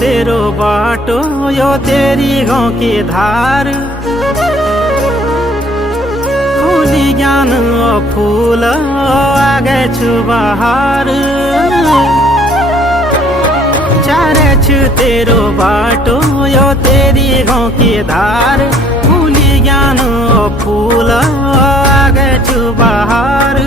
तेरो बाटो यो तेरी गाँव की धार। फूली ज्ञान फूल आगे छु बहार। चारे छु तेरो बाटो यो तेरी गाँव की धार। फूली ज्ञान फूल आगे छु बहार।